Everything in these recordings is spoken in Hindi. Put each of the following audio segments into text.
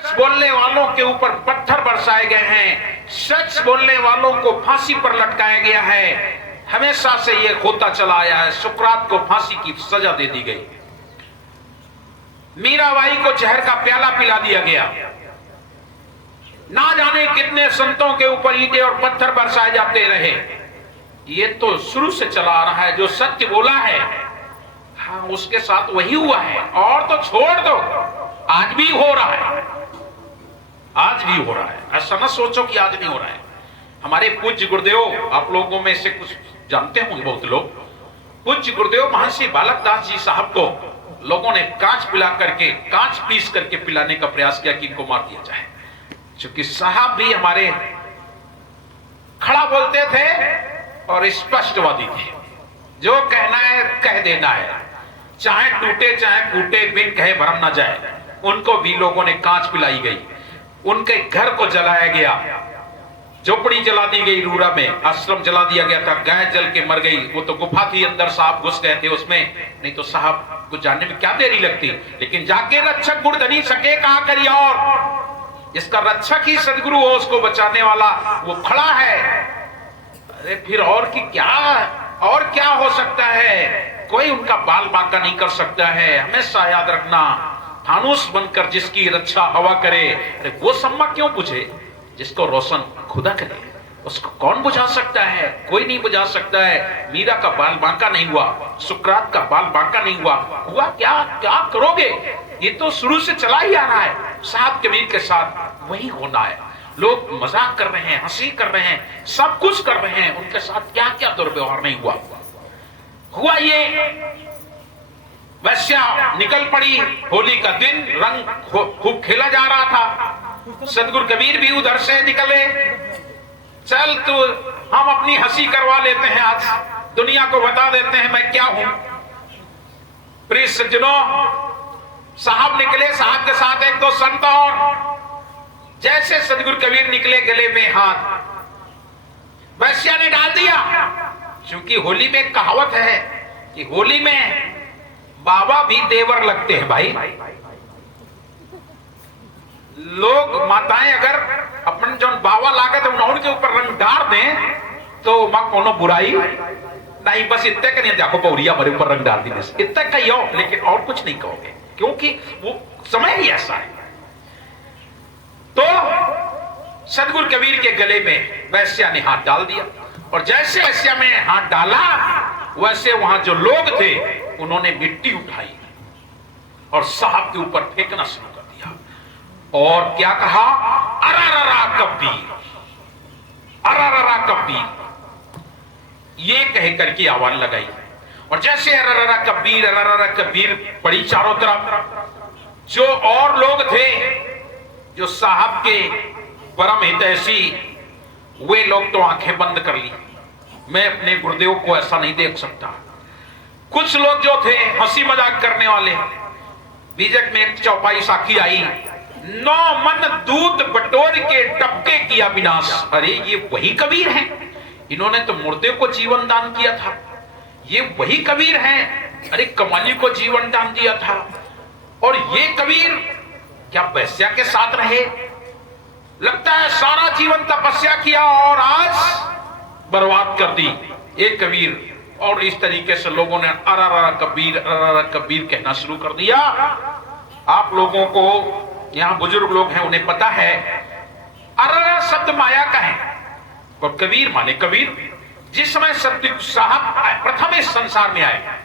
बोलने वालों के ऊपर पत्थर बरसाए गए हैं, सच बोलने वालों को फांसी पर लटकाया गया है। हमेशा से यह होता चला आया है। सुकरात को फांसी की सजा दे दी गई, मीराबाई को जहर का प्याला पिला दिया गया। ना जाने कितने संतों के ऊपर ईंटें और पत्थर बरसाए जाते रहे। ये तो शुरू से चला आ रहा है। जो सत्य बोला है, हाँ, उसके साथ वही हुआ है। और तो छोड़ दो, आज भी हो रहा है, आज भी हो रहा है। ऐसा ना सोचो कि आज नहीं हो रहा है। हमारे पूज्य गुरुदेव, आप लोगों में से कुछ जानते होंगे, बहुत लोग, पूज्य गुरुदेव महर्षि बालक दास जी साहब को लोगों ने कांच पिला करके, कांच पीस करके पिलाने का प्रयास किया कि इनको मार दिया जाए। क्योंकि साहब भी हमारे खड़ा बोलते थे और स्पष्टवादी थे। जो कहना है कह देना है, चाहे टूटे चाहे फूटे, बिन कहे भरम ना जाए। उनको भी लोगों ने कांच पिलाई गई, उनके घर को जलाया गया, झोपड़ी जला दी गई, रूरा में आश्रम जला दिया गया था, गाय जल के मर गई। वो तो गुफा थी, अंदर साहब घुस गए थे उसमें, नहीं तो साहब को जानने में क्या देरी लगती। लेकिन जाके रक्षक गुरधनी सके कहा करिए, और इसका रक्षक ही सदगुरु हो, उसको बचाने वाला वो खड़ा है। अरे फिर और की क्या, और क्या हो सकता है? कोई उनका बाल बांका नहीं कर सकता है। हमेशा याद रखना, फानूस बनकर जिसकी रक्षा हवा करे, अरे वो सम्मा क्यों बुझे जिसको रोशन खुदा करे। उसको कौन बुझा सकता है? कोई नहीं बुझा सकता है। मीरा का बाल बांका नहीं हुआ, सुकरात का बाल बांका नहीं हुआ। हुआ क्या? क्या करोगे? ये तो शुरू से चला ही आ रहा है। साहब कबीर के साथ वही होना है। लोग मजाक कर रहे हैं, हंसी कर रहे हैं, सब कुछ कर रहे हैं, उनके साथ क्या क्या दुर्व्यवहार नहीं हुआ। हुआ ये, वैश्या निकल पड़ी। होली का दिन, रंग खूब खेला जा रहा था। सदगुरु कबीर भी उधर से निकले। चल तू, हम अपनी हंसी करवा लेते हैं, आज दुनिया को बता देते हैं मैं क्या हूं। प्रिय सज्जनों, साहब निकले, साहब के साथ एक दो संत और। जैसे सदगुरु कबीर निकले, गले में हाथ वैश्या ने डाल दिया। क्योंकि होली में कहावत है कि होली में बाबा भी देवर लगते हैं। भाई, लोग माताएं अगर अपन जो बाबा लागत है उनके ऊपर रंग डाल दें तो मां कोनो बुराई नहीं। बस इतने का नहीं, देखो पौरिया मेरे ऊपर रंग डाल दी, बस इतने का ही हो, लेकिन और कुछ नहीं कहोगे, क्योंकि वो समय ही ऐसा है। तो सदगुरु कबीर के गले में वैश्या ने हाथ डाल दिया, और जैसे वैश्या में हाथ डाला, वैसे वहां जो लोग थे उन्होंने मिट्टी उठाई और साहब के ऊपर फेंकना शुरू कर दिया। और क्या कहा? अरररा कबीर, अरररा कबीर, ये कह करके आवाज लगाई। और जैसे अरररा कबीर, अरररा कबीर पड़ी चारों तरफ, जो और लोग थे जो साहब के परम हितैषी, वे लोग तो आंखें बंद कर ली। मैं अपने गुरुदेव को ऐसा नहीं देख सकता। कुछ लोग जो थे हंसी मजाक करने वाले, बीजक में एक चौपाई साखी आई, 9 मन दूध बटोर के टपके किया विनाश। अरे ये वही कबीर हैं, इन्होंने तो मुर्दे को जीवन दान किया था। ये वही कबीर हैं, अरे कमाली को जीवन दान दिया था। और ये कबीर क्या वैश्या के साथ रहे? लगता है सारा जीवन तपस्या किया और आज बर्बाद कर दी ये कबीर। और इस तरीके से लोगों ने अरररा कबीर, अरररा कबीर कहना शुरू कर दिया। आप लोगों को, यहां बुजुर्ग लोग हैं, उन्हें पता है अरररा शब्द माया का है और कबीर माने कबीर। जिस समय सतगुरु साहब प्रथम इस संसार में आए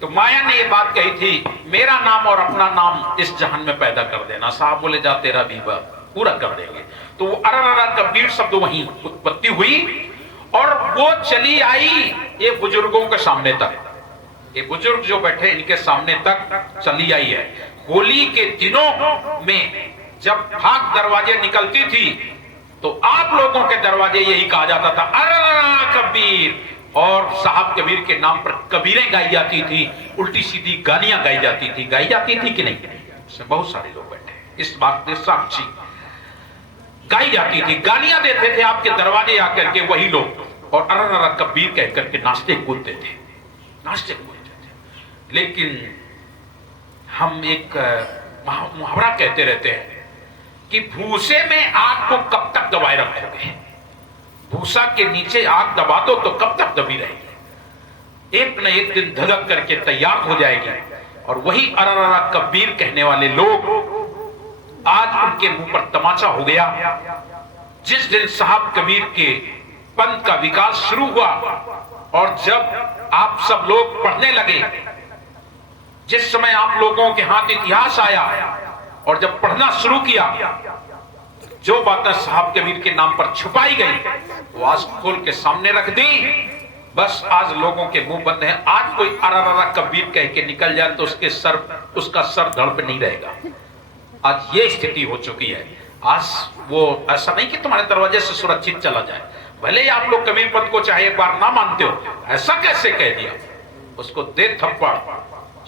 तो माया ने ये बात कही थी, मेरा नाम और अपना नाम इस जहान में पैदा कर देना। साहब बोले, जा तेरा भी पूरा कर देंगे। तो वो अरररा कबीर शब्द वहीं उत्पत्ति हुई और वो चली आई ये बुजुर्गों के सामने तक। ये बुजुर्ग जो बैठे इनके सामने तक चली आई है। होली के दिनों में जब भाग दरवाजे निकलती थी तो आप लोगों के दरवाजे यही कहा जाता था, अरररा कबीर। और साहब कबीर के नाम पर कबीरें गाई जाती थी, उल्टी सीधी गालियां गाई जाती थी। गाई जाती थी कि नहीं? बहुत सारे लोग बैठे इस बात के साक्षी। गाई जाती थी, गालियां देते थे आपके दरवाजे आकर के वही लोग, और अरररा कबीर कह करके नाचते कूदते थे, नाचते कूदते थे। लेकिन हम एक मुहावरा कहते रहते हैं कि भूसे में आग को कब तक दबाए रखोगे, भूसा के नीचे आग दबा दो तो कब तक दबी रहेगी, एक न एक दिन धधक करके तैयार हो जाएगी। और वही अरररा कबीर कहने वाले लोग आज उनके मुंह पर तमाचा हो गया। जिस दिन साहब कबीर के पंथ का विकास शुरू हुआ और जब आप सब लोग पढ़ने लगे, जिस समय आप लोगों के हाथ इतिहास आया और जब पढ़ना शुरू किया, जो बातें साहब कबीर के नाम पर छुपाई गई वो आज खोल के सामने रख दी। बस आज लोगों के मुंह बंद है। आज कोई अरररा कबीर कह के निकल जाए तो उसका सर धड़ पे नहीं रहेगा। आज ये स्थिति हो चुकी है। आज वो ऐसा नहीं कि तुम्हारे दरवाजे से सुरक्षित चला जाए, भले ही आप लोग कबीर पंथ को चाहे एक बार ना मानते हो, ऐसा कैसे कह दिया, उसको दे थप्पड़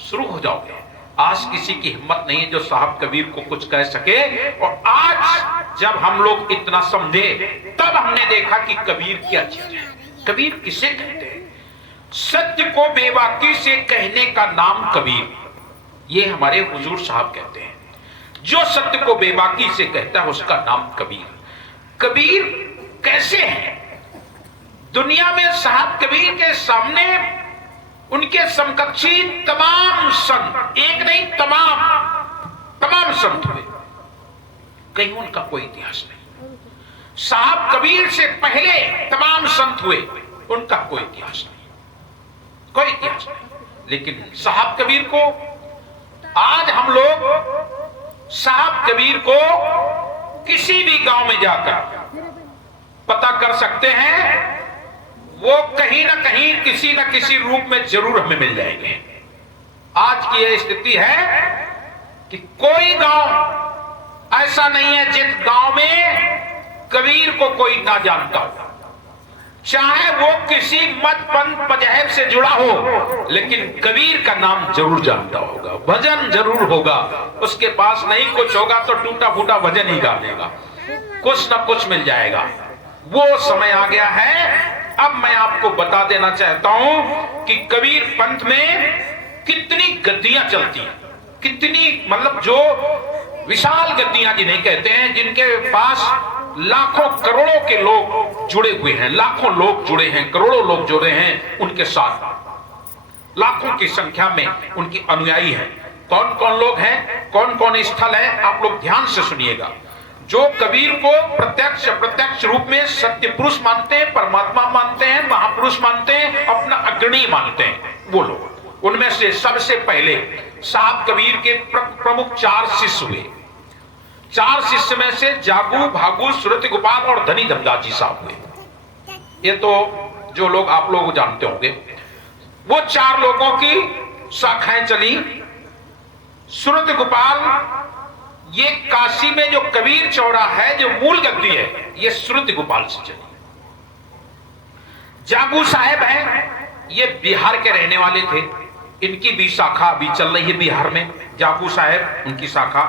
शुरू हो जाओगे। आज किसी की हिम्मत नहीं है जो साहब कबीर को कुछ कह सके। और आज जब हम लोग इतना समझे तब हमने देखा कि कबीर क्या चीज है। कबीर किसे कहते हैं? सत्य को बेबाकी से कहने का नाम कबीर, ये हमारे हुजूर साहब कहते हैं। जो सत्य को बेबाकी से कहता है उसका नाम कबीर। कबीर कैसे है? दुनिया में साहब कबीर के सामने उनके समकक्षी तमाम संत, एक नहीं तमाम संत हुए, कहीं उनका कोई इतिहास नहीं। साहब कबीर से पहले तमाम संत हुए, उनका कोई इतिहास नहीं, कोई इतिहास नहीं। लेकिन साहब कबीर को आज हम लोग साहब कबीर को किसी भी गांव में जाकर पता कर सकते हैं, वो कहीं ना कहीं किसी न किसी रूप में जरूर हमें मिल जाएंगे। आज की यह स्थिति है कि कोई गांव ऐसा नहीं है जिस गांव में कबीर को कोई ना जानता हो, चाहे वो किसी मत पंथ मजहब से जुड़ा हो, लेकिन कबीर का नाम जरूर जानता होगा, भजन जरूर होगा। उसके पास नहीं कुछ होगा तो टूटा फूटा भजन ही गा देगा, कुछ ना कुछ मिल जाएगा। वो समय आ गया है। अब मैं आपको बता देना चाहता हूं कि कबीर पंथ में कितनी गद्दियां चलती हैं, कितनी, मतलब जो विशाल गद्दियां जिन्हें कहते हैं, जिनके पास लाखों करोड़ों के लोग जुड़े हुए हैं, लाखों लोग जुड़े हैं, करोड़ों लोग जुड़े हैं उनके साथ, लाखों की संख्या में उनकी अनुयायी हैं। कौन कौन लोग हैं, कौन कौन स्थल है, आप लोग ध्यान से सुनिएगा। जो कबीर को प्रत्यक्ष अप्रत्यक्ष रूप में सत्य पुरुष मानते हैं, परमात्मा मानते हैं, महापुरुष मानते हैं, अपना अग्रणी मानते हैं, वो लोग, उनमें से सबसे पहले साहब कबीर के प्रमुख 4 शिष्य हुए। 4 शिष्य में से जागू, भागू, सुरत गोपाल और धनी धमदास जी साहब हुए। ये तो जो लोग आप लोग जानते होंगे। वो 4 लोगों की शाखाएं चली। सुरत गोपाल, ये काशी में जो कबीर चौरा है, जो मूल गद्दी है, ये सुरत गोपाल से चली। जागू साहेब हैं, ये बिहार के रहने वाले थे, इनकी भी शाखा अभी चल रही है बिहार में, जागू साहेब उनकी शाखा।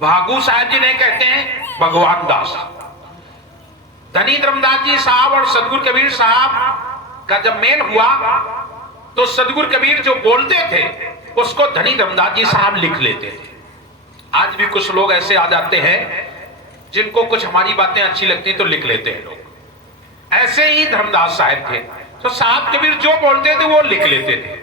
भागू साहब जी ने कहते हैं भगवान दास। धनी धर्मदास जी साहब और सदगुरु कबीर साहब का जब मेल हुआ तो सदगुरु कबीर जो बोलते थे उसको धनी धर्मदास जी साहब लिख लेते थे। आज भी कुछ लोग ऐसे आ जाते हैं जिनको कुछ हमारी बातें अच्छी लगती तो लिख लेते हैं लोग। ऐसे ही धर्मदास साहब थे, तो साहब कबीर जो बोलते थे वो लिख लेते थे।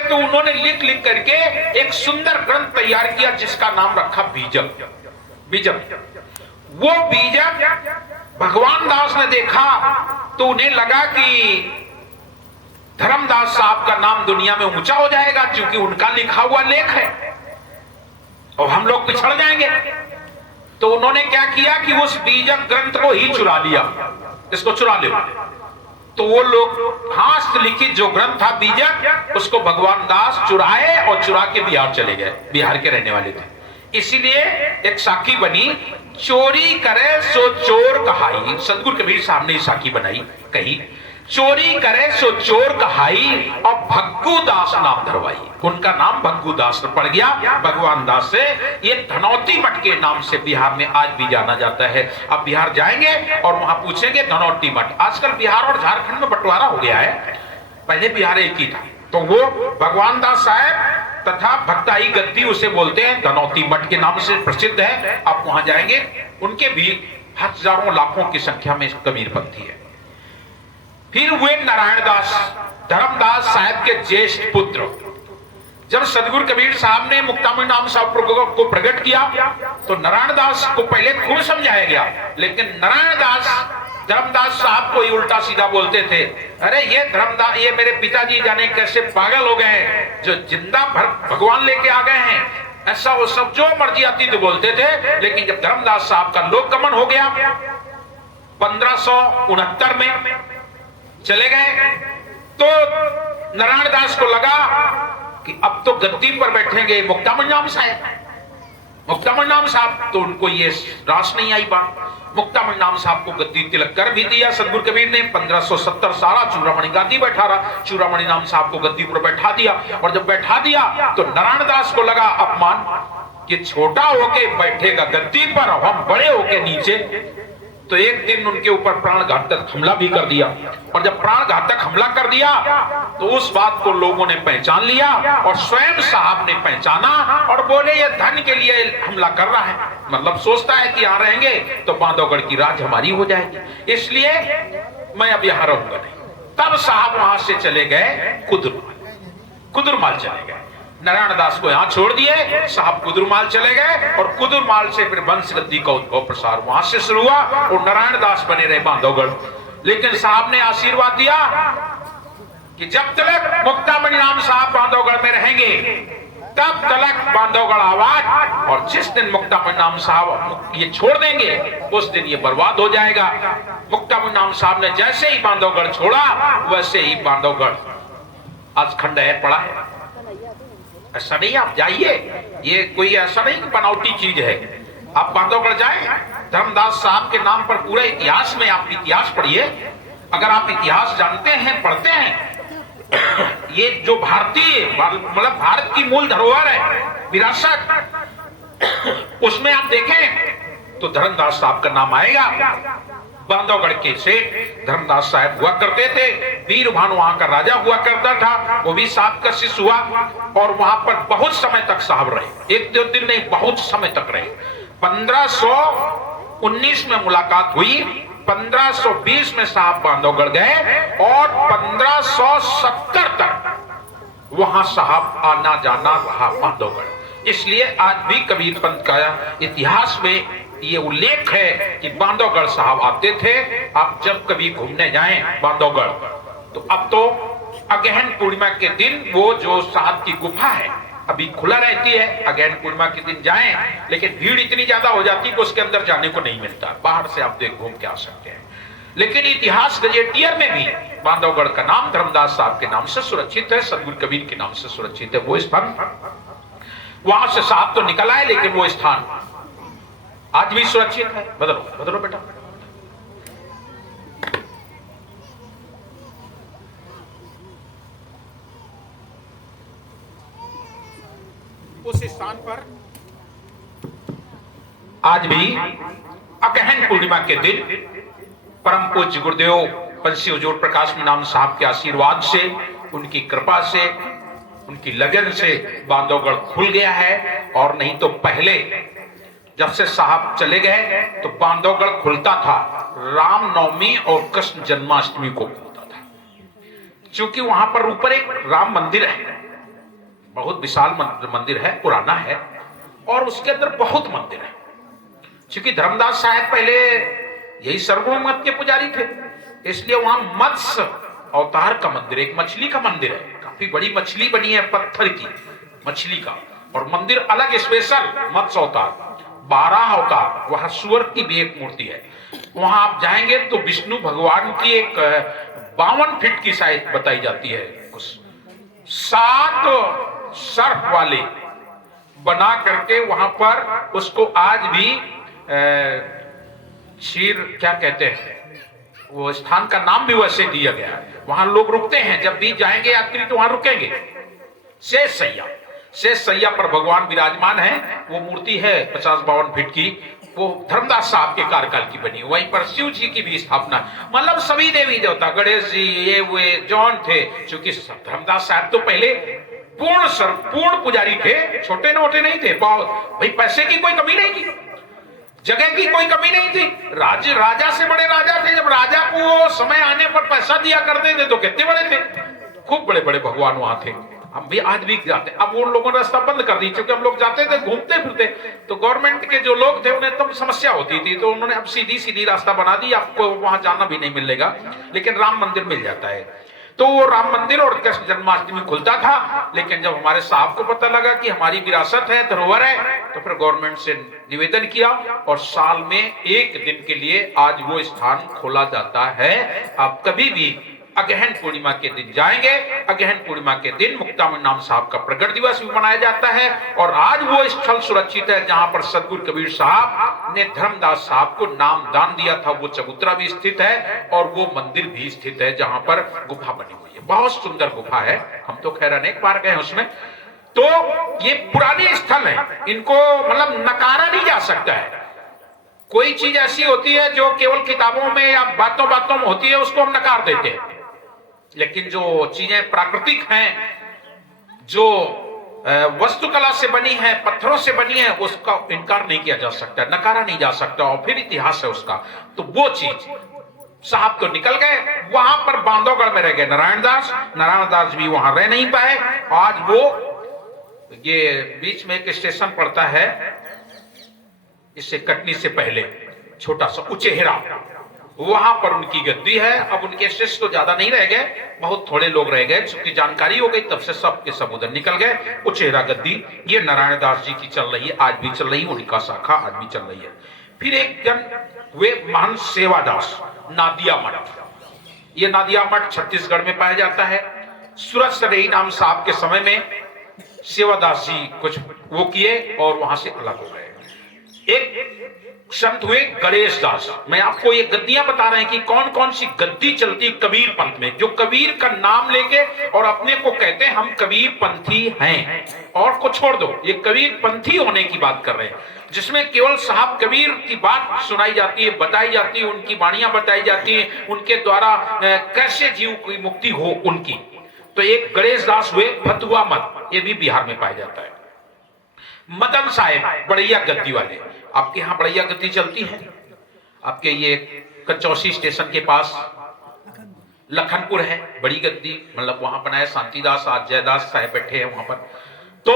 तो उन्होंने लिख करके एक सुंदर ग्रंथ तैयार किया जिसका नाम रखा बीजक। वो बीजक भगवान दास ने देखा तो उन्हें लगा कि धर्मदास साहब का नाम दुनिया में ऊंचा हो जाएगा, क्योंकि उनका लिखा हुआ लेख है और हम लोग पिछड़ जाएंगे। तो उन्होंने क्या किया कि उस बीजक ग्रंथ को ही चुरा लिया, इसको चुरा ले। तो वो लोग हाथ लिखित जो ग्रंथ था बीजक, उसको भगवान दास चुराए और चुरा के बिहार चले गए। बिहार के रहने वाले थे, इसीलिए एक साखी बनी, चोरी करे सो चोर कहाई। सदगुरु कबीर साहब ने साखी बनाई, कही चोरी करे सो चोर कहाई और भग्गू दास नाम धरवाई। उनका नाम भग्गू दास पड़ गया भगवान दास से। ये धनौती मठ के नाम से बिहार में आज भी जाना जाता है। अब बिहार जाएंगे और वहां पूछेंगे धनौती मठ। आजकल बिहार और झारखंड में बंटवारा हो गया है, पहले बिहार एक ही था। तो वो भगवान दास साहब तथा भक्ताई गद्दी उसे बोलते हैं, धनौती मठ के नाम से प्रसिद्ध है। आप वहां जाएंगे, उनके भी हजारों लाखों की संख्या में कबीरपंथी है। फिर हुए नारायण दास, धर्मदास साहब के ज्येष्ठ पुत्र। जब सदगुरु कबीर साहब ने मुक्तामणि नाम साहब को प्रकट किया तो नारायण दास को पहले खूब समझाया गया, लेकिन नारायण दास धर्मदास साहब को ही उल्टा सीधा बोलते थे। अरे ये मेरे पिताजी जाने कैसे पागल हो गए हैं, जो जिंदा भगवान लेके आ गए हैं, ऐसा वो सब जो मर्जी आती तो बोलते थे। लेकिन जब धर्मदास साहब का लोकगमन हो गया 1569 में चले गए, तो नारायण दास को लगा कि अब तो गद्दी पर बैठेंगे मुक्तामणि नाम साहब, मुक्तामणि नाम साहब। तो उनको ये रास नहीं आई बात। मुक्तामणि नाम साहब को गद्दी तिलक कर भी दिया सदगुरु कबीर ने। 1570 सारा चूड़ामणि गादी बैठा रहा, चूड़ामणि नाम साहब को गद्दी पर बैठा दिया। और जब बैठा दिया तो नारायण दास को लगा अपमान कि छोटा होके बैठेगा गद्दी पर, हम बड़े होके नीचे। तो एक दिन उनके ऊपर प्राणघातक हमला भी कर दिया। और जब प्राणघातक हमला कर दिया तो उस बात को लोगों ने पहचान लिया और स्वयं साहब ने पहचाना और बोले ये धन के लिए हमला कर रहा है, मतलब सोचता है कि यहां रहेंगे तो बांधवगढ़ की राज हमारी हो जाएगी, इसलिए मैं अब यहां रहूंगा नहीं। तब साहब वहां से चले गए कुदुरमाल चले गए। नारायण दास को यहां छोड़ दिए, साहब कुदुरमाल चले गए और कुदुरमाल से फिर वंश गद्दी का उद्भव प्रसार वहां से शुरू हुआ और नारायण दास बने रहे बांधवगढ़। लेकिन साहब ने आशीर्वाद दिया कि जब तक मुक्तामणि नाम साहब बांधवगढ़ में रहेंगे तब तक बांधवगढ़ आबाद, और जिस दिन मुक्तामणि नाम साहब ये छोड़ देंगे उस दिन ये बर्बाद हो जाएगा। मुक्तामणि नाम साहब ने जैसे ही बांधवगढ़ छोड़ा वैसे ही बांधवगढ़ आज खंडहर पड़ा है। ऐसा नहीं, आप जाइए, ये कोई ऐसा नहीं कि बनावटी चीज है। आप बांधवगढ़ जाएं, धर्मदास साहब के नाम पर पूरे इतिहास में आप इतिहास पढ़िए। अगर आप इतिहास जानते हैं, पढ़ते हैं, ये जो भारतीय मतलब भारत की मूल धरोहर है, विरासत, उसमें आप देखें तो धर्मदास साहब का नाम आएगा। बांधवगढ़ के सेठ धर्मदास साहब हुआ करते थे। वीर भानु वहां का राजा हुआ करता था, वो भी साहब का शिष्य हुआ और वहां पर बहुत समय तक साहब रहे। एक दो दिन नहीं, बहुत समय तक रहे। 1519 में मुलाकात हुई, 1520 में साहब बांधवगढ़ गए और 1570 तक वहां साहब आना जाना रहा बांधवगढ़। इसलिए आज भी कबीर पंथ का इतिहास में ये उल्लेख है कि बांधवगढ़ साहब आते थे। आप जब कभी घूमने जाएं बांधवगढ़, तो अब तो अगहन पूर्णिमा के दिन वो जो साहब की गुफा है अभी खुला रहती है, अगहन पूर्णिमा के दिन जाएं, लेकिन भीड़ इतनी ज्यादा हो जाती है कि उसके अंदर जाने को नहीं मिलता। बाहर से आप देख घूम के आ सकते हैं। लेकिन इतिहास गजेटियर में भी बांधवगढ़ का नाम धर्मदास साहब के नाम से सुरक्षित है, सदगुरु कबीर के नाम से सुरक्षित है। वो स्थान, वहां से साहब तो निकल आए, लेकिन वो स्थान आज भी सुरक्षित है। बदलो बेटा। उस स्थान पर आज भी अगहन पूर्णिमा के दिन परम पूज्य गुरुदेव पंछी हुजूर प्रकाश नाम साहब के आशीर्वाद से, उनकी कृपा से, उनकी लगन से बांधवगढ़ खुल गया है। और नहीं तो पहले जब से साहब चले गए तो बांधवगढ़ खुलता था रामनवमी और कृष्ण जन्माष्टमी को खुलता था, क्योंकि वहां पर ऊपर एक राम मंदिर है, बहुत विशाल मंदिर है, पुराना है, और उसके अंदर बहुत मंदिर है। क्योंकि धर्मदास साहब पहले यही सर्वगुण मत के पुजारी थे, इसलिए वहां मत्स्य अवतार का मंदिर, एक मछली का मंदिर है, काफी बड़ी मछली बनी है पत्थर की मछली का, और मंदिर अलग स्पेशल मत्स्य अवतार, 12 अवतार। वहां सुअर की भी एक मूर्ति है। वहां आप जाएंगे तो विष्णु भगवान की एक 52 फीट की शायद बताई जाती है, 7 सर्प वाले बना करके वहां पर उसको आज भी क्षीर क्या कहते हैं, वो स्थान का नाम भी वैसे दिया गया है। वहां लोग रुकते हैं, जब भी जाएंगे यात्री तो वहां रुकेंगे। शेष सैया पर भगवान विराजमान है। वो मूर्ति है 50-52 फीट की, वो धर्मदास साहब के कार्यकाल की बनी। वहीं पर शिव जी की भी स्थापना, मतलब सभी देवी देवता, गणेश जी, ये वे जौन थे, क्योंकि धर्मदास साहब तो पहले पूर्ण पुजारी थे, छोटे मोटे नहीं थे। भाई पैसे की कोई कमी नहीं थी, जगह की कोई कमी नहीं थी, राजा से बड़े राजा थे। जब राजा को समय आने पर पैसा दिया करते थे तो कितने बड़े थे, खूब बड़े बड़े भगवान वहां थे। हम भी आज भी जाते, अब उन लोगों ने रास्ता बंद कर दी क्योंकि हम लोग जाते थे घूमते फिरते, तो गवर्नमेंट के जो लोग थे उन्हें तब समस्या होती थी, तो उन्होंने अब सीधी सीधी रास्ता बना दी, आपको वहां जाना भी नहीं मिलेगा, लेकिन राम मंदिर मिल जाता है। तो वो राम मंदिर और कृष्ण जन्माष्टमी खुलता था, लेकिन जब हमारे साहब को पता लगा कि हमारी विरासत है, धरोहर है, तो फिर गवर्नमेंट से निवेदन किया और साल में एक दिन के लिए आज वो स्थान खोला जाता है। आप कभी भी अगहन पूर्णिमा के दिन जाएंगे, अगहन पूर्णिमा के दिन मुक्तामण नाम साहब का प्रकट दिवस भी मनाया जाता है। और आज वो स्थल सुरक्षित है जहां पर सदगुरु कबीर साहब ने धर्मदास साहब को नाम दान दिया था। वो चबूतरा भी स्थित है और वो मंदिर भी स्थित है जहां पर गुफा बनी हुई है, बहुत सुंदर गुफा है। हम तो खैर अनेक बार गए उसमें। तो ये पुराने स्थल है, इनको मतलब नकारा नहीं जा सकता है। कोई चीज ऐसी होती है जो केवल किताबों में या बातों बातों में होती है, उसको हम नकार देते हैं, लेकिन जो चीजें प्राकृतिक हैं, जो वस्तुकला से बनी है, पत्थरों से बनी है, उसका इनकार नहीं किया जा सकता, नकारा नहीं जा सकता, और फिर इतिहास है उसका। तो वो चीज साहब तो निकल गए, वहां पर बांधवगढ़ में रह गए नारायण दास भी वहां रह नहीं पाए। आज वो ये बीच में एक स्टेशन पड़ता है, इससे कटनी से पहले छोटा सा उचेहरा, वहां पर उनकी गद्दी है। अब उनके शिष्य तो ज्यादा नहीं रह गए, बहुत थोड़े लोग रह गए, चूंकि जानकारी हो गई तब से सब के सब उधर निकल गए। उचेहरा गद्दी ये नारायण दास जी की चल रही है, आज भी चल रही है, उनका शाखा आज भी चल रही है। फिर एक जन वे महंत सेवादास नादिया मठ, ये नादिया मठ छत्तीसगढ़ में पाया जाता है। सूरज सरेही नाम साहब के समय में सेवादास जी कुछ वो किए और वहां से अलग हो गए। एक संत हुए गणेश दास। मैं आपको ये गद्दियां बता रहे हैं कि कौन कौन सी गद्दी चलती कबीर पंथ में, जो कबीर का नाम लेके और अपने को कहते हैं हम कबीर पंथी हैं, और को छोड़ दो, ये कबीर पंथी होने की बात कर रहे हैं, जिसमें केवल साहब कबीर की बात सुनाई जाती है, बताई जाती है, उनकी वाणियां बताई जाती है, उनके द्वारा कैसे जीव की मुक्ति हो उनकी। तो एक गणेश दास हुए फतुआ मत, ये भी बिहार में पाया जाता है। मदन साहेब बड़ैया गद्दी वाले, आपके यहाँ बड़ैया गद्दी चलती है, आपके ये कचौसी स्टेशन के पास लखनपुर है बड़ी गद्दी, मतलब वहां बनाया शांतिदास, आज जयदास साहेब बैठे हैं वहां पर। तो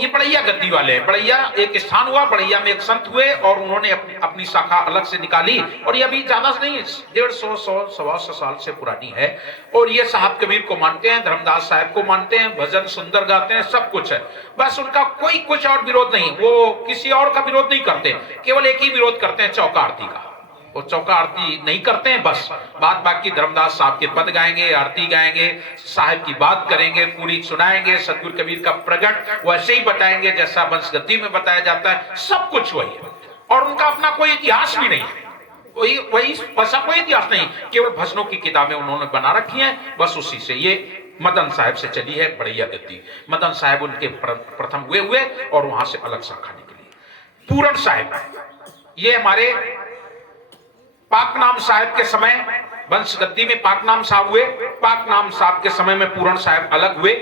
ये बड़ैया गद्दी वाले हैं। बड़ैया एक स्थान हुआ, बड़ैया में एक संत हुए और उन्होंने अपनी शाखा अलग से निकाली, और ये अभी ज्यादा नहीं, 150-100 साल से पुरानी है। और ये साहब कबीर को मानते हैं, धर्मदास साहब को मानते हैं, भजन सुंदर गाते हैं, सब कुछ है, बस उनका कोई कुछ और विरोध नहीं, वो किसी और का विरोध नहीं करते, केवल एक ही विरोध करते हैं, चौका आरती का। वो चौका आरती नहीं करते हैं, बस बात बाकी धर्मदास साहब के पद गाएंगे, आरती गाएंगे, साहब की बात करेंगे, पूरी सुनाएंगे, सतगुरु कबीर का प्रकट वैसे ही बताएंगे जैसा वंश गद्दी में बताया जाता है, सब कुछ वही है। और उनका अपना कोई इतिहास भी नहीं है, वही वैसा कोई इतिहास नहीं, केवल भजनों की किताबें उन्होंने बना रखी हैं, बस उसी से। ये मदन साहब से चली है बड़ैया गद्दी। मदन साहब उनके प्रथम हुए और वहां से अलग शाखा निकली। पूरण साहब, ये हमारे पाकनाम साहब के समय वंश गद्दी में पाकनाम साहब हुए, पाकनाम साहब के समय में पूरण साहब अलग हुए,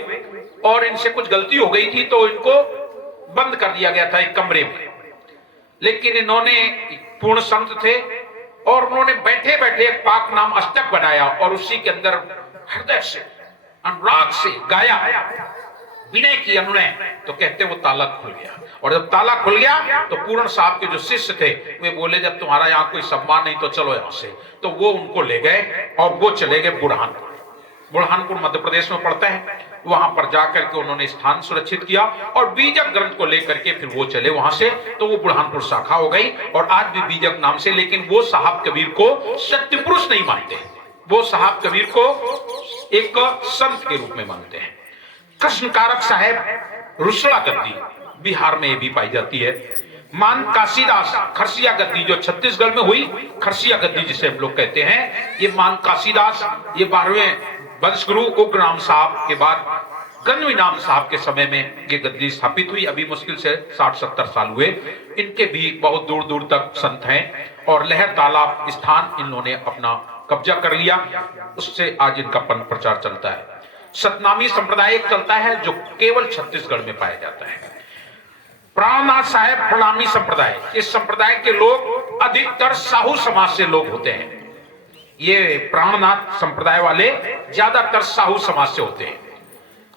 और इनसे कुछ गलती हो गई थी तो इनको बंद कर दिया गया था एक कमरे में। लेकिन इन्होंने पूर्ण संत थे और उन्होंने बैठे बैठे एक पाकनाम अष्टक बनाया और उसी के अंदर हृदय से अनुराग से गाया, विनय की अनुनय, तो कहते वो ताला खुल गया। और जब ताला खुल गया तो पूर्ण साहब के जो शिष्य थे वे बोले जब तुम्हारा यहाँ कोई सम्मान नहीं तो चलो यहाँ से। तो वो उनको ले गए और वो चले गए बुरहानपुर मध्य प्रदेश में पड़ता है। वहां पर जाकर के उन्होंने स्थान सुरक्षित किया और बीजक ग्रंथ को लेकर के फिर वो चले वहां से, तो वो बुरहानपुर शाखा हो गई और आज भी बीजक नाम से। लेकिन वो साहब कबीर को सत्य पुरुष नहीं मानते, वो साहब कबीर को एक संत के रूप में मानते हैं। कृष्ण कारक साहेब रुसड़ा गद्दी बिहार में भी पाई जाती है। मान काशीदास खरसिया गद्दी जो छत्तीसगढ़ में हुई, खरसिया गद्दी जिसे हम लोग कहते हैं, ये मान काशीदास ये 12वें वंश गुरु उग्र नाम साहब के बाद गणवी नाम साहब के समय में ये गद्दी स्थापित हुई। अभी मुश्किल से 60-70 साल हुए। इनके भी बहुत दूर दूर तक संत हैं और लहर तालाब स्थान इन्होंने अपना कब्जा कर लिया, उससे आज इनका पंथ प्रचार चलता है। सतनामी संप्रदाय एक चलता है जो केवल छत्तीसगढ़ में पाया जाता है। प्राणनाथ साहेब प्रणामी संप्रदाय, इस संप्रदाय के लोग अधिकतर साहू समाज से लोग होते हैं। ये प्राणनाथ संप्रदाय वाले ज्यादातर साहू समाज से होते हैं,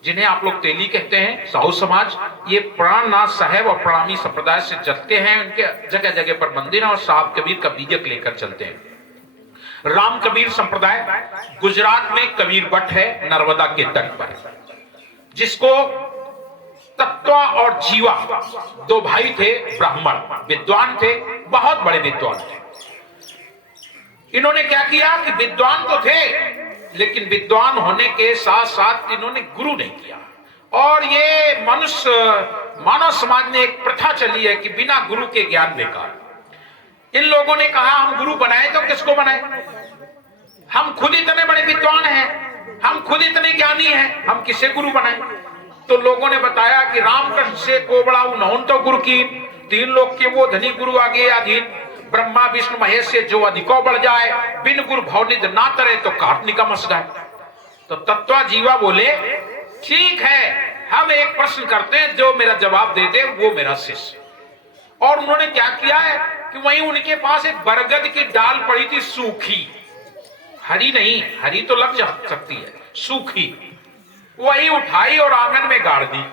जिन्हें आप लोग तेली कहते हैं, साहू समाज। ये प्राणनाथ साहेब और प्रणामी संप्रदाय से जलते हैं। उनके जगह जगह पर मंदिर है और साहब कबीर का बीजक लेकर चलते हैं। राम कबीर संप्रदाय, गुजरात में कबीर बट है नर्मदा के तट पर, जिसको तत्वा और जीवा दो भाई थे, ब्राह्मण विद्वान थे, बहुत बड़े विद्वान थे। इन्होंने क्या किया कि विद्वान तो थे, लेकिन विद्वान होने के साथ साथ इन्होंने गुरु नहीं किया। और ये मानव समाज में एक प्रथा चली है कि बिना गुरु के ज्ञान बेकार। इन लोगों ने कहा हम गुरु बनाए तो किसको बनाए, हम खुद इतने बड़े विद्वान हैं, हम खुद इतने ज्ञानी हैं, हम किसे गुरु बनाए। तो लोगों ने बताया कि रामकृष्ण से को बड़ा उन्होंने तो गुरु की, तीन लोग के वो धनी गुरु आगे अधीन, ब्रह्मा विष्णु महेश से जो अधिको बढ़ जाए, बिन गुरु भवनिध ना तरे तो कार्तनिका मस जाए। तो तत्वा जीवा बोले ठीक है, हम एक प्रश्न करते हैं, जो मेरा जवाब दे दे वो मेरा शिष्य। और उन्होंने क्या किया है कि वहीं उनके पास एक बरगद की डाल पड़ी थी, सूखी, हरी नहीं, हरी तो लग जा सकती है, सूखी, वही उठाई और आंगन में गाड़ दी।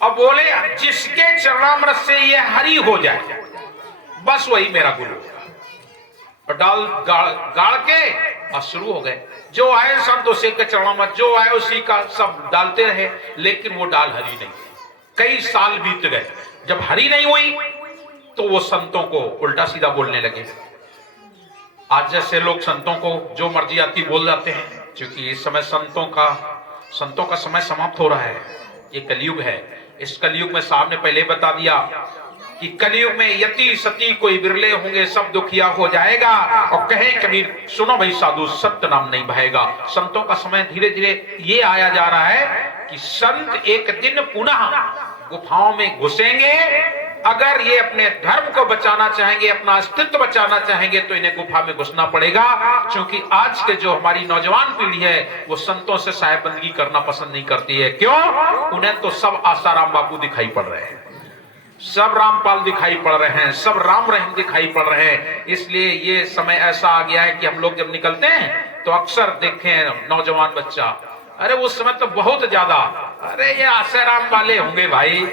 अब बोले जिसके चरणामृत से ये हरी हो जाए बस वही मेरा गुरु होगा। और डाल गाड़ के और शुरू हो गए, जो आए संत उसी के चरणामृत, जो आए उसी का सब डालते रहे, लेकिन वो डाल हरी नहीं। कई साल बीत गए, जब हरी नहीं हुई तो वो संतों को उल्टा सीधा बोलने लगे। आज जैसे लोग संतों को जो मर्जी आती बोल जाते हैं, क्योंकि इस समय संतों का समय समाप्त हो रहा है। ये कलयुग है। इस कलयुग में साहब ने पहले बता दिया कि कलयुग में यति सती कोई बिरले होंगे, सब दुखिया हो जाएगा। और कहे कबीर सुनो भाई साधु, सत्य नाम नहीं बहेगा। संतों का समय धीरे धीरे ये आया जा रहा है कि संत एक दिन पुनः गुफाओं में घुसेंगे। अगर ये अपने धर्म को बचाना चाहेंगे, अपना अस्तित्व बचाना चाहेंगे, तो इन्हें गुफा में घुसना पड़ेगा। क्योंकि आज के जो हमारी नौजवान पीढ़ी है वो संतों से साहेबंदगी करना पसंद नहीं करती है। क्यों? उन्हें तो सब आसाराम बापू दिखाई पड़ रहे हैं, सब रामपाल दिखाई पड़ रहे हैं, सब राम रहीम दिखाई पड़ रहे हैं। इसलिए ये समय ऐसा आ गया है कि हम लोग जब निकलते हैं तो अक्सर देखें नौजवान बच्चा, अरे उस समय तो बहुत ज्यादा, अरे ये आसाराम वाले होंगे भाई,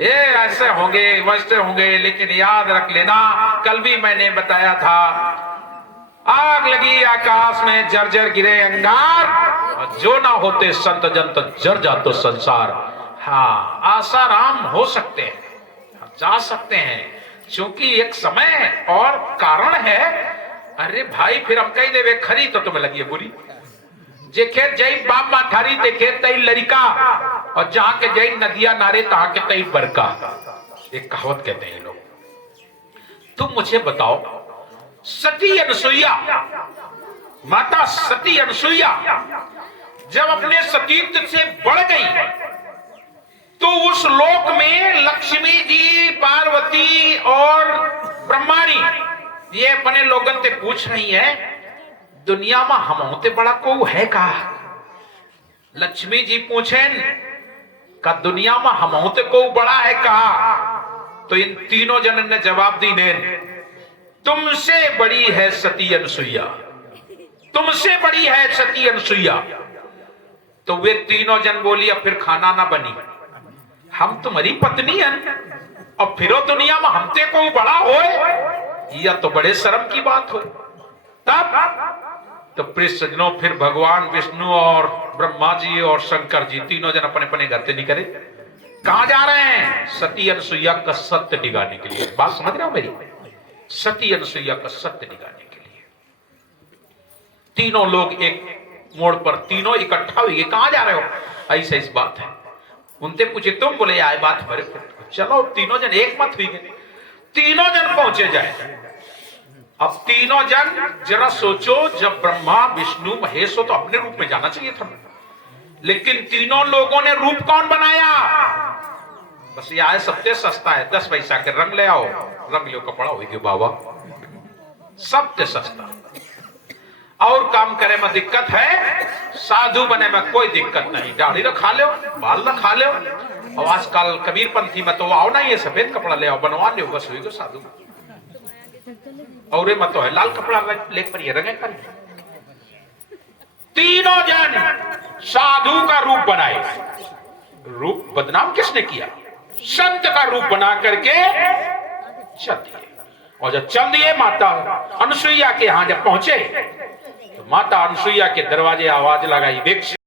ये ऐसे होंगे वैसे होंगे। लेकिन याद रख लेना, कल भी मैंने बताया था, आग लगी आकाश में जर्जर गिरे अंगार, और जो ना होते संत जन तो जर जातो संसार। हाँ, आसाराम हो सकते हैं, जा सकते हैं, क्योंकि एक समय और कारण है। अरे भाई फिर हम कही देवे खरी तो तुम्हें लगी है बुरी, जे खेत जई बाप माठारी देखे तई लड़का, और जहां के जई नदिया नारे तहां के तई बरका। एक कहावत कहते हैं लोग। तुम मुझे बताओ, सती अनसुईया, माता सती अनसुईया जब अपने सतीत्व से बढ़ गई तो उस लोक में लक्ष्मी जी, पार्वती और ब्रह्माणी ये अपने लोगन से पूछ रही है, दुनिया में हम होते बड़ा को है का? लक्ष्मी जी पूछे का दुनिया में हम होते को बड़ा है का? तो इन तीनों जनन ने जवाब दी, ने तुमसे बड़ी है सती अनसुईया, तुमसे बड़ी है सती अनसुईया। तो वे तीनों जन बोली, अब फिर खाना ना बनी, हम तुम्हारी पत्नी हैं, और फिर दुनिया में हमते को बड़ा होए, यह तो बड़े शर्म की बात हो। तब तो प्रिय सज्जनों, फिर भगवान विष्णु और ब्रह्मा जी और शंकर जी तीनों जन अपने अपने घर से निकले। कहां जा रहे हैं? सती अनसुईया का सत्य दिखाने के लिए। बात समझ रहे हो मेरी? सती अनसुईया का सत्य दिखाने के लिए तीनों लोग एक मोड़ पर तीनों इकट्ठा हुए। कहां जा रहे हो? ऐसा इस बात है। उनसे पूछे, तुम बोले आए बात हमारे। चलो तीनों जन एक मत हुई गए, तीनों जन पहुंचे जाए। अब तीनों जन जरा सोचो, जब ब्रह्मा विष्णु महेश हो तो अपने रूप में जाना चाहिए था, लेकिन तीनों लोगों ने रूप कौन बनाया? बस ये आए सबसे सस्ता है, 10 पैसा के रंग ले आओ, रंग लो कपड़ा हो गया बाबा, सबसे सस्ता। और काम करे में दिक्कत है, साधु बने में कोई दिक्कत नहीं। दाढ़ी तो खा लो, बाल तो खा लो। और आजकल कबीरपंथी में तो आओ ना, ये सफेद कपड़ा ले आओ, बनवा लो, बस हुई गो साधु। और मत तो है लाल कपड़ा ले पर ये रंगे कर। तीनों जन साधु का रूप बनाए। रूप बदनाम किसने किया? संत का रूप बना करके चल दिए। और जब चल दिए, माता अनुसुईया के यहां जब पहुंचे तो माता अनुसुईया के दरवाजे आवाज लगाई, भिक्षा